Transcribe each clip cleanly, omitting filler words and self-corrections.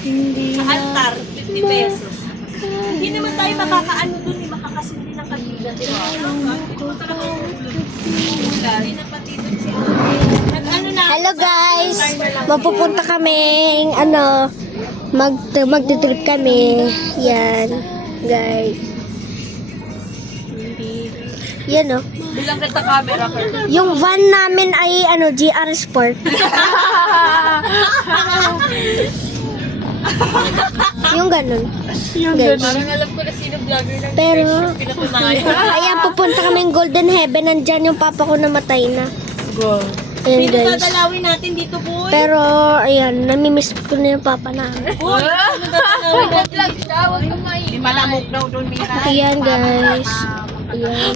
Hindi na. Altar, 50 pesos. Hindi naman tayo makakaano dun, makakasindi ng kanila, di ba? Hindi na pati dun sila. Nag-ano na. Hello guys! Mapupunta kaming magti-trip kami. Yan, guys. Yan oh. Bilang kita camera, Kurt. Yung van namin ay GR Sport. Yung ganun. Guys. Parang alam ko na sino vlogger na Pero, pinatunayan. ayan, pupunta kaming Golden Heaven. Nandyan yung papa ko namatay na. Go. Ayan guys. Pinatadalawin natin dito, boy. Pero, ayan, namimiss ko na yung papa namin. Boy, pinatadalawin natin dito. Di malamok daw doon, Mira. Ayan guys. Ayan.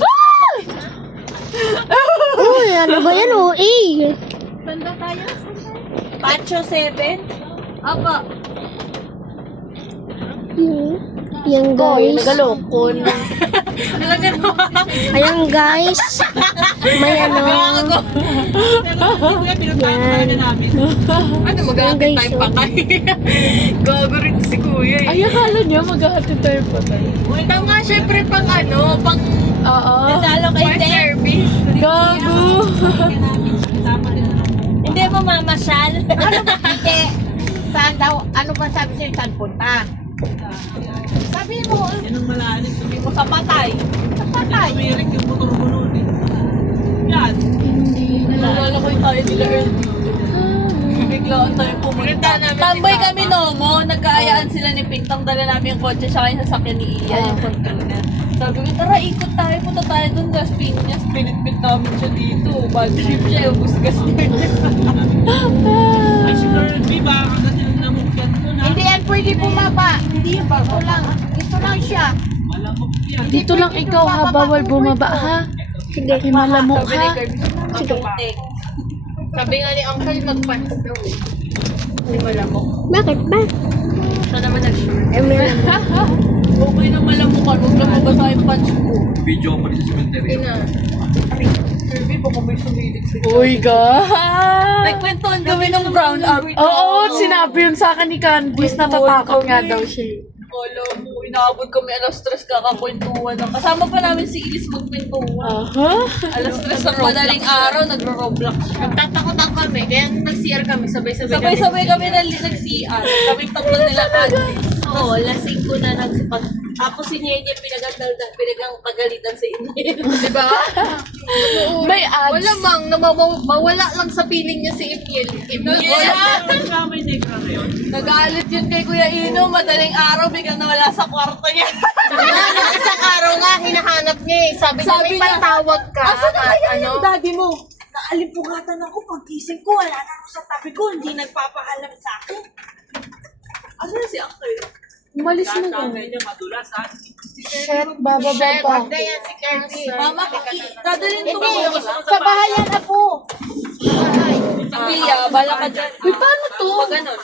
Uy, ano ba yan? Oh, Banda tayo? Pacho 7? Apa. Yan guys. Nagalokon. Talaga no. Ayan guys. May ano. Yan. Ano, mag-aakit tayo pa kayo? Gago rin si kuya eh. Ay, akala niya mag-ahatid tayo pa tayo. Tama, syempre pang ano, pang Oo. nadalo kayo service. Gago. Hindi mo mamasyal. Ano ba hindi? Saan daw? Ano ba sabi sa'yo? Saan punta? Sabi mo, Yan ang malalim. Sabi mo sa patay. sa patay. Tumirik yung motor mo noon eh. Yan. Nalala ko yung tayo nila Earl. Biglaan tayo pumunta. Tambay kami Nomo. Nagkaayaan sila ni Pintang. Dala namin yung kotse siya yung sasakyan ni Ian. Yung container. Sabi ko, tara ikot tayo. Punta tayo doon. Las Piñas. Pinit-pit namin siya dito. Bad trip siya. Yung busgas niya. Ay, si Kirby ba? Agad yung namugkat mo na. Hindi yan pwede bumaba. Hindi yan bago lang. Dito lang siya. Malamok yan. Dito lang ikaw ha, bawal bumaba ha. Sige. Ay, malamok Sabi ni ha. Kirby, mabutik. Sabi nga ni Uncle, mag-pants daw eh. Hindi malamok. Bakit ba? Siya naman nag-short. Eh, may ano. Okay na malamukan, huwag na mabasa yung pants ko. Video ko pa rin sa cemetery. Ina. Kirby, baka may sumilig sa Uy, ga. Nagkwentuhan kami ng brown out. Oo, sinabi yun sa akin ni Candice. Natatakot nga daw siya. Alam mo, inaabot kami alas 3 kakakwentuhan. Kasama pa namin si Ilis magkwentuhan. Aha. Alas 3 ng madaling araw, nagro-roblox siya. Nagtatakotan kami. Kaya nag-CR kami. Sabay-sabay. Sabay-sabay kami nag-CR. Kami tatlo nila Candice. Oo, lasing ko na nagsipag. Tapos si Nyenye pinagang pagalitan sa inyo. Diba? May ads. Wala mang, mawala lang sa piling niya si Emil. Nagalit yun kay Kuya Ino. Madaling araw, biglang nawala sa kwarto niya. Nung isang araw nga, hinahanap niya eh. Sabi niya, may patawag ka. Asa na kaya Ano? yung daddy mo? Naalimpungatan ako pagkising ko. Wala na ako sa tabi ko. Hindi nagpapaalam sa akin. Asa na si Uncle? Umalis na daw. niya madulas ha. Shit, bababa pa. Hindi yan si Kirby. Mama, dadalhin ko Hindi, mo. sa bahay yan ako. Pia, bala ka dyan. Uy, paano to? Pag ganon.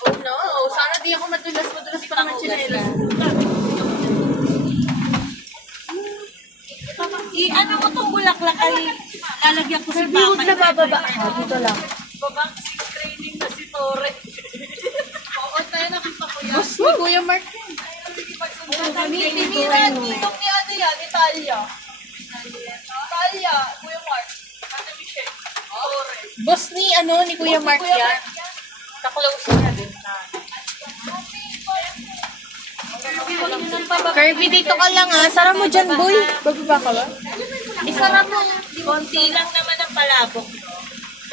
Oh no, sana di ako madulas pa naman chinelas. Ano mo itong bulaklak ay lalagyan ko si Papa. Huwag na bababa ka. Dito lang. Babangsing training na si Torre. Oo, tayo nakita ko yan. Boss ni Kuya Mark. Tinira, tinong ni ano yan, Italia. Italia, Kuya Mark. Ate Michelle. Torre. Boss ni Kuya Mark yan. Kaklose niya din. Kirby, dito ka lang ah. Sara mo dyan, boy. Bababa ka ba? Isara mo. Konti lang naman ang palabok.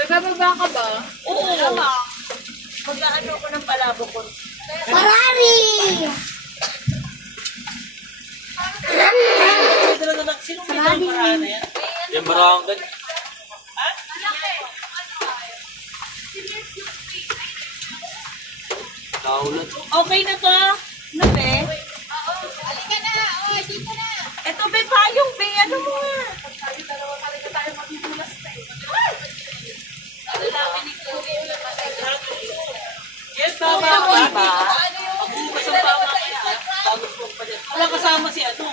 Bababa ka ba? Oo. Mag-ano ko ng palabok ko. Ferrari! Sino may dalang paraan na yan? Yan barangay. Naulan. Okay na to? Ano, be? Halika na. Oh, dito na. Eto, be, payong, be. Ano mo nga? Yes, baba. Baba. Wala kasama si ano.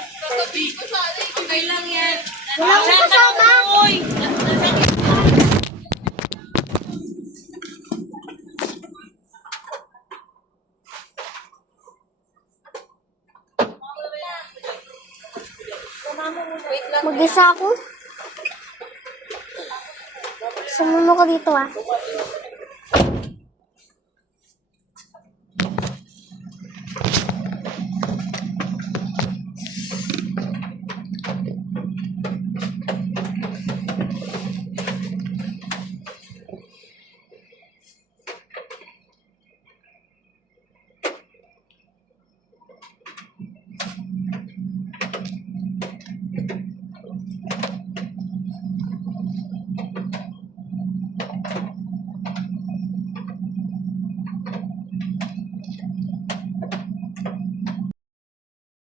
Okay lang yan. Wala akong kasama. Uy! Mag-isa ako. Sumuno ko dito ah.